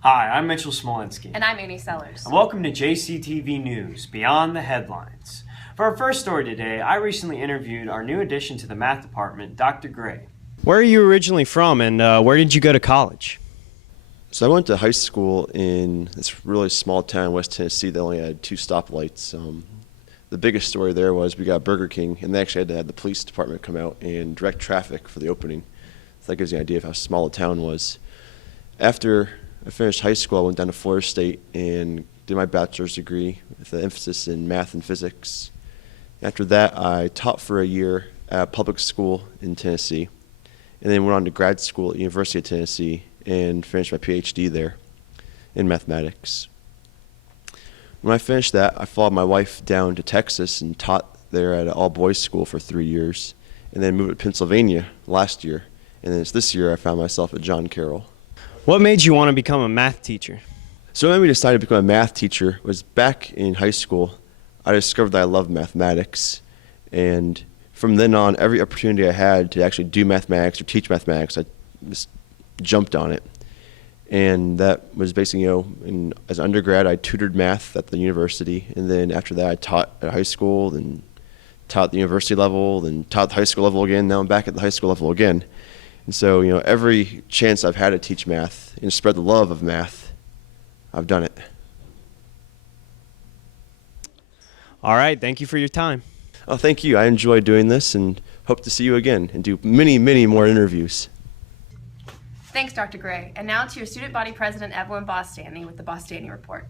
Hi, I'm Mitchell Smolinski. And I'm Annie Sellers. And welcome to JCTV News, Beyond the Headlines. For our first story today, I recently interviewed our new addition to the math department, Dr. Gray. Where are you originally from, and where did you go to college? So I went to high school in this really small town in West Tennessee that only had 2 stoplights. The biggest story there was we got Burger King, and they actually had to have the police department come out and direct traffic for the opening. So that gives you an idea of how small the town was. After I finished high school, I went down to Florida State and did my bachelor's degree with an emphasis in math and physics. After that, I taught for a year at a public school in Tennessee, and then went on to grad school at the University of Tennessee and finished my PhD there in mathematics. When I finished that, I followed my wife down to Texas and taught there at an all-boys school for 3 years, and then moved to Pennsylvania last year. And then it's this year I found myself at John Carroll. What made you want to become a math teacher? So what made me decide to become a math teacher was back in high school, I discovered that I loved mathematics. And from then on, every opportunity I had to actually do mathematics or teach mathematics, I just jumped on it. And that was basically, as an undergrad, I tutored math at the university. And then after that, I taught at high school, then taught at the university level, then taught at the high school level again. Now I'm back at the high school level again. And so, every chance I've had to teach math and spread the love of math, I've done it. All right, thank you for your time. Oh, thank you. I enjoy doing this and hope to see you again and do many, many more interviews. Thanks, Dr. Gray. And now to your student body president, Evelyn Bostany, with the Bostany Report.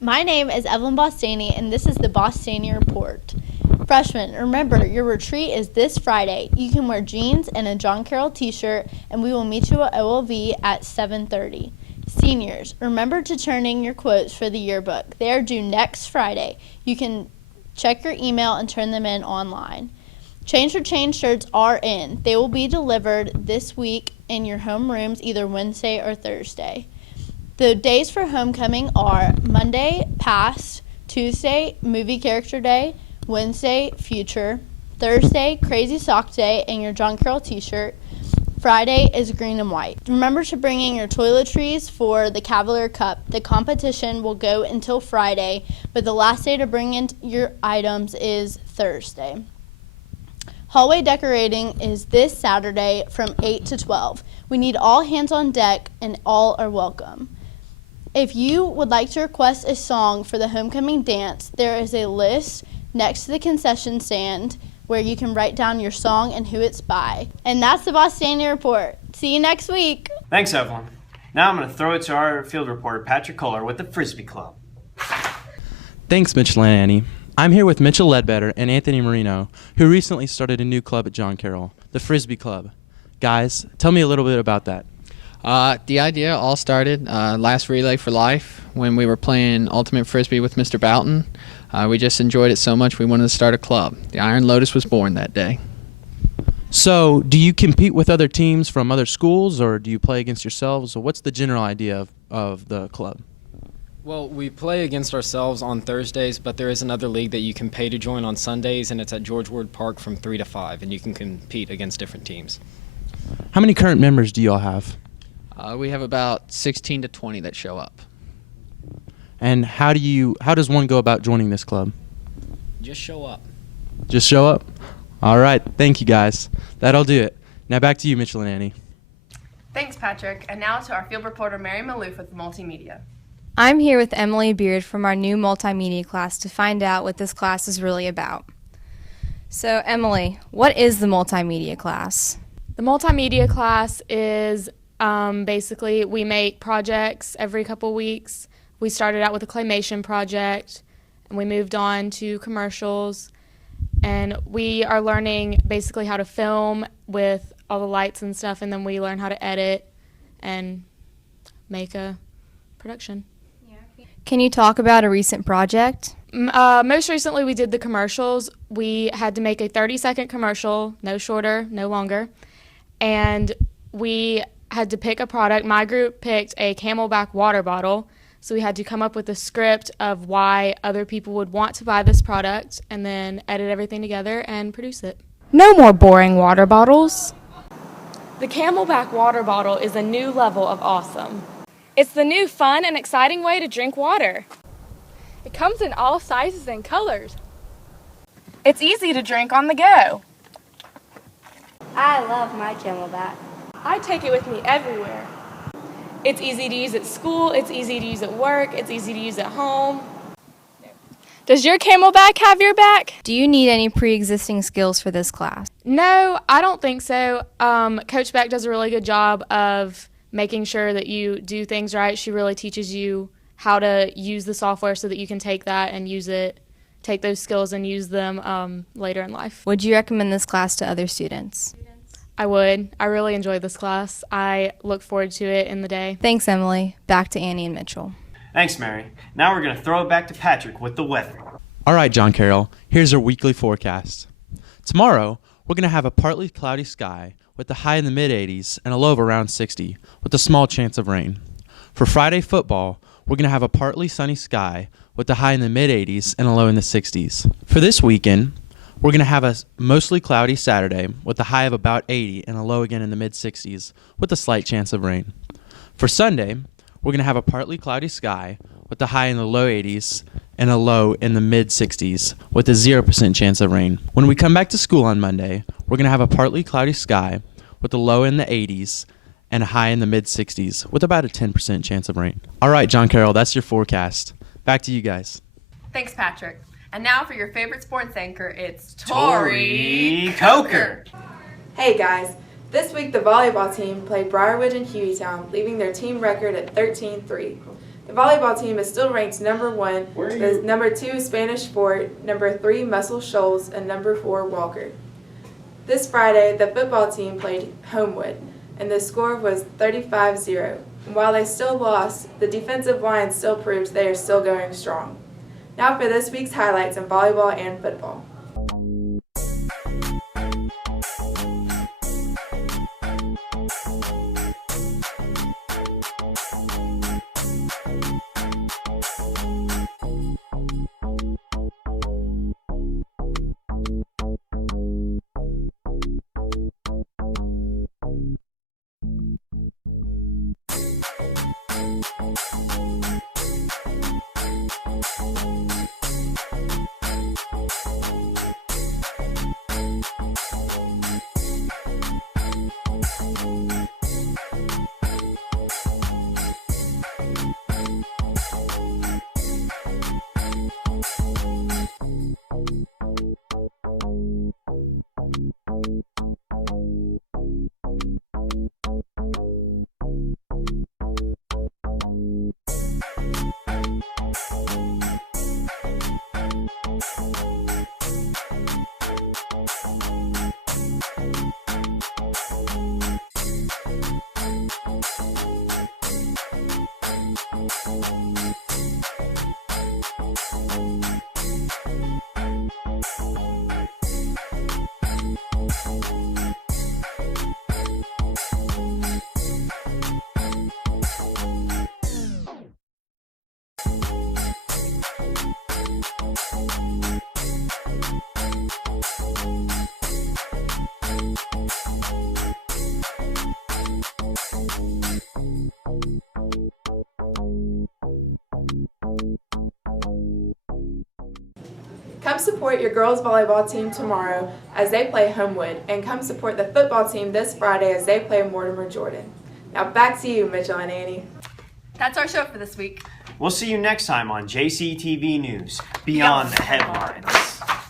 My name is Evelyn Bostany, and this is the Bostany Report. Freshmen, remember, your retreat is this Friday. You can wear jeans and a John Carroll t-shirt, and we will meet you at OLV at 7:30. Seniors, remember to turn in your quotes for the yearbook. They are due next Friday. You can check your email and turn them in online. Change for Change shirts are in. They will be delivered this week in your homerooms either Wednesday or Thursday. The days for homecoming are Monday, Past, Tuesday, Movie Character Day, Wednesday, Future, Thursday, Crazy Sock Day and your John Carroll t-shirt. Friday is green and white. Remember to bring in your toiletries for the Cavalier Cup. The competition will go until Friday, but the last day to bring in your items is Thursday. Hallway decorating is this Saturday from 8 to 12. We need all hands on deck and all are welcome. If you would like to request a song for the homecoming dance, there is a list next to the concession stand where you can write down your song and who it's by. And that's the Bostany Report. See you next week. Thanks, Evelyn. Now I'm going to throw it to our field reporter, Patrick Kohler, with the Frisbee Club. Thanks, Mitchell and Annie. I'm here with Mitchell Ledbetter and Anthony Marino, who recently started a new club at John Carroll, the Frisbee Club. Guys, tell me a little bit about that. The idea all started last Relay for Life when we were playing Ultimate Frisbee with Mr. Boughton. We just enjoyed it so much we wanted to start a club. The Iron Lotus was born that day. So, do you compete with other teams from other schools, or do you play against yourselves? Or what's the general idea of the club? Well, we play against ourselves on Thursdays, but there is another league that you can pay to join on Sundays, and it's at George Ward Park from 3 to 5, and you can compete against different teams. How many current members do you all have? We have about 16 to 20 that show up. And how does one go about joining this club? Just show up. Just show up? All right. Thank you, guys. That'll do it. Now back to you, Mitchell and Annie. Thanks, Patrick. And now to our field reporter, Mary Maloof, with multimedia. I'm here with Emily Beard from our new multimedia class to find out what this class is really about. So, Emily, what is the multimedia class? The multimedia class is basically we make projects every couple weeks. We started out with a claymation project, and we moved on to commercials. And we are learning basically how to film with all the lights and stuff, and then we learn how to edit and make a production. Can you talk about a recent project? Most recently, we did the commercials. We had to make a 30-second commercial, no shorter, no longer. And we had to pick a product. My group picked a Camelback water bottle. So we had to come up with a script of why other people would want to buy this product and then edit everything together and produce it. No more boring water bottles. The Camelback water bottle is a new level of awesome. It's the new fun and exciting way to drink water. It comes in all sizes and colors. It's easy to drink on the go. I love my Camelback. I take it with me everywhere. It's easy to use at school, it's easy to use at work, it's easy to use at home. Does your Camelback have your back? Do you need any pre-existing skills for this class? No, I don't think so. Coach Beck does a really good job of making sure that you do things right. She really teaches you how to use the software so that you can take that and use it, take those skills and use them later in life. Would you recommend this class to other students? I would. I really enjoy this class. I look forward to it in the day. Thanks, Emily. Back to Annie and Mitchell. Thanks, Mary. Now we're going to throw it back to Patrick with the weather. All right, John Carroll, here's our weekly forecast. Tomorrow, we're going to have a partly cloudy sky with the high in the mid-80s and a low of around 60 with a small chance of rain. For Friday football, we're going to have a partly sunny sky with the high in the mid-80s and a low in the 60s. For this weekend, we're going to have a mostly cloudy Saturday with a high of about 80 and a low again in the mid-60s with a slight chance of rain. For Sunday, we're going to have a partly cloudy sky with a high in the low 80s and a low in the mid-60s with a 0% chance of rain. When we come back to school on Monday, we're going to have a partly cloudy sky with a low in the 80s and a high in the mid-60s with about a 10% chance of rain. All right, John Carroll, that's your forecast. Back to you guys. Thanks, Patrick. And now for your favorite sports anchor, it's Tori Coker. Hey guys, this week the volleyball team played Briarwood and Hueytown, leaving their team record at 13-3. The volleyball team is still ranked number 1, with number 2 Spanish Fort, number 3 Muscle Shoals, and number 4 Walker. This Friday, the football team played Homewood, and the score was 35-0. And while they still lost, the defensive line still proved they are still going strong. Now for this week's highlights in volleyball and football. Come support your girls volleyball team tomorrow as they play Homewood, and come support the football team this Friday as they play Mortimer Jordan. Now back to you, Mitchell and Annie. That's our show for this week. We'll see you next time on JCTV News, Beyond the Headlines.